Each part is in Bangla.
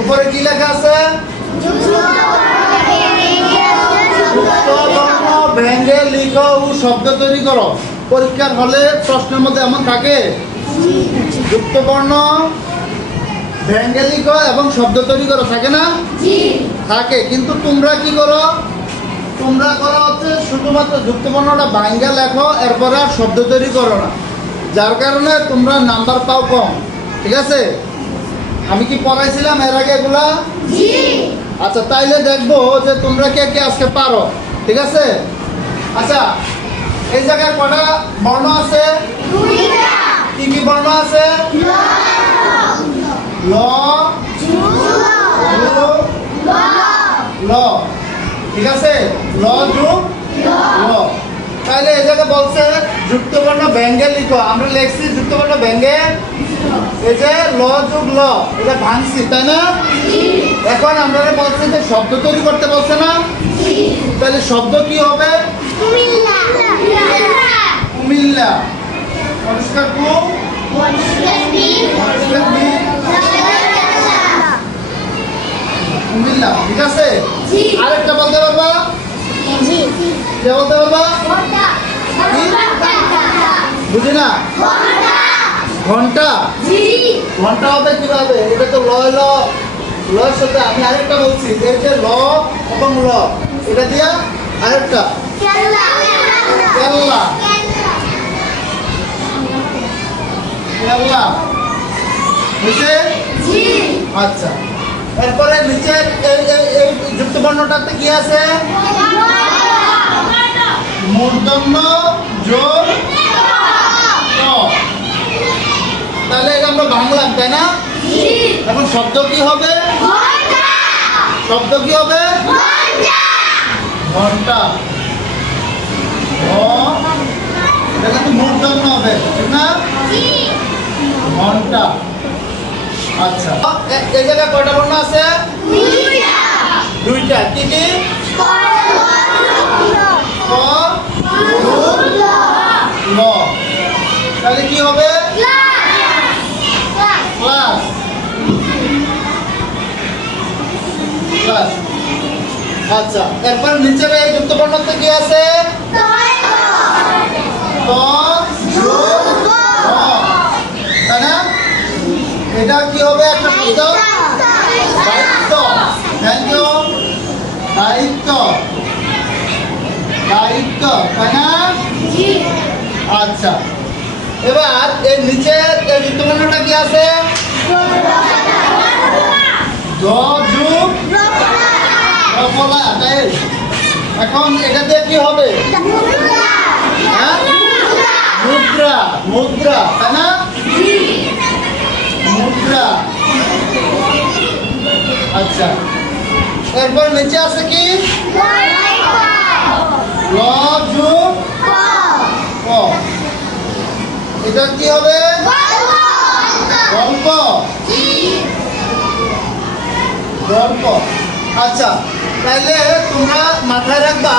উপরে কি লেখা আছে? ভেঙে লিখো ও শব্দ তৈরি করো। পরীক্ষার হলে প্রশ্নের মধ্যে এমন থাকে যুক্ত বর্ণ ভেঙে লিখো এবং শব্দ তৈরি করো, থাকে না? থাকে। কিন্তু তোমরা কি করো? তোমরা করো হচ্ছে শুধুমাত্র যুক্ত বর্ণটা ভাঙ্গা লেখো, এরপরে আর শব্দ তৈরি করো না, যার কারণে তোমরা নাম্বার পাও কম। ঠিক আছে? আমি কি পড়াইছিলাম এর আগে এগুলা? আচ্ছা, তাইলে দেখবো যে তোমরা কে কে আজকে পারো। ঠিক আছে? আচ্ছা, এই জায়গায় কটা বর্ণ আছে? কি কি বর্ণ আছে? ল, ল। ঠিক আছে? ল যোগ ল। তাহলে এই জায়গায় বলছে যুক্ত বর্ণ ভেঙে লিখো। আমরা লিখছি যুক্ত বর্ণ ভেঙে, এই যে ল যোগ ল, এটা ভাঙছি, তাই না? এখন আমরা বলছি যে শব্দ তৈরি করতে বলছে না? তাহলে শব্দ কি হবে? কুমিল্লা। পরিষ্কার কু, কুমিল্লা। ঠিক আছে? আরেকটা বলতে পারবা? কে বলতে পারবা? বুঝি না। ঘন্টা। ঘন্টা হবে কিভাবে? এটা তো লয় ল, লয়ের সাথে আমি আরেকটা বলছি, এই যে ল এবং ল, এটা দিয়া আরেকটা কেল্লা। কেল্লা। নিচে? আচ্ছা, এরপরে নিচের এই যুক্ত বর্ণটাতে কি আছে? মূর্ধন্য যোগ ক। তাহলে এটা আমরা ভাঙলাম, তাই না? এখন শব্দ কি হবে? শব্দ কি হবে? ঘন্টা। এটা কিন্তু মূর্ধন্য হবে, ঠিক না? ঘন্টা। আচ্ছা, এই জায়গায় কয়টা বর্ণ আছে? দুইটা। কি কি? ল। তাহলে কি হবে? ক্লাস। ক্লাস। আচ্ছা, এরপর নিচের এই যুক্ত বর্ণতে কি আছে? তাই না? এটা কি হবে? একটা শব্দ দায়িত্ব। Thank you. দায়িত্ব। দায়িত্ব, তাই না? আচ্ছা, এবার এর নিচের এই যুক্ত বর্ণটা কি আছে? এখন এটা দিয়ে কি হবে? মুদ্রা। মুদ্রা, তাই না? মুদ্রা। আচ্ছা, এরপর নিচে আছে কি? ল যোগ ক। এটা কি হবে? গল্প। গল্প। আচ্ছা, তাহলে তোমরা মাথায় রাখবা,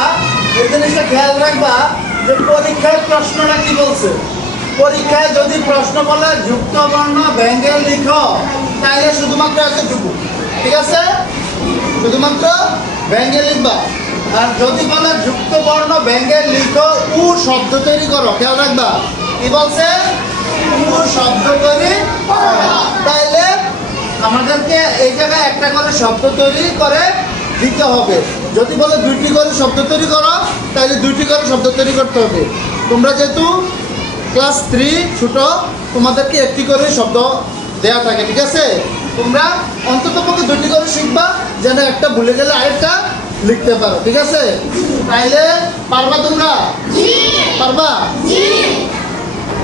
এই জিনিসটা খেয়াল রাখবা যে পরীক্ষায় প্রশ্নটা কি বলছে। পরীক্ষায় যদি প্রশ্ন বলে যুক্ত বর্ণ ভেঙে লিখো, তাহলে শুধুমাত্র এতটুকু। ঠিক আছে? শুধুমাত্র ভেঙে লিখবা। আর যদি বলে যুক্ত বর্ণ ভেঙে লিখো উ শব্দ তৈরি করো, খেয়াল রাখবা কি বলছে? উ শব্দ তৈরি। তাইলে আমাদেরকে এই জায়গায় একটা করে শব্দ তৈরি করে দিতে হবে। যদি বলে দুইটি করে শব্দ তৈরি করো, তাহলে দুইটি করে শব্দ তৈরি করতে হবে। তোমরা যেহেতু ক্লাস 3 ছোট, তোমাদেরকে একটি করে শব্দ দেয়া থাকে। ঠিক আছে? তোমরা অন্তত পক্ষে দুটি করে শিখবা, যেন একটা ভুলে গেলে আরেকটা লিখতে পারো। ঠিক আছে? তাইলে পারবা তোমরা? পারবা?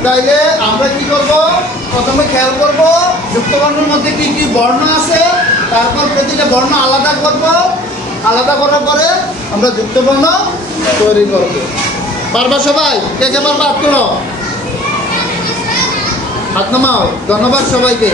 তাইলে আমরা কি করব? প্রথমে খেয়াল করব যুক্ত বর্ণের মধ্যে কি কি বর্ণ আছে, তারপর প্রতিটা বর্ণ আলাদা করব। আলাদা করার পরে আমরা যুক্ত বর্ণ তৈরি করব। পারবা সবাই? কে কে পারবা? হাত তুলো, হাত নামাও। ধন্যবাদ সবাইকে।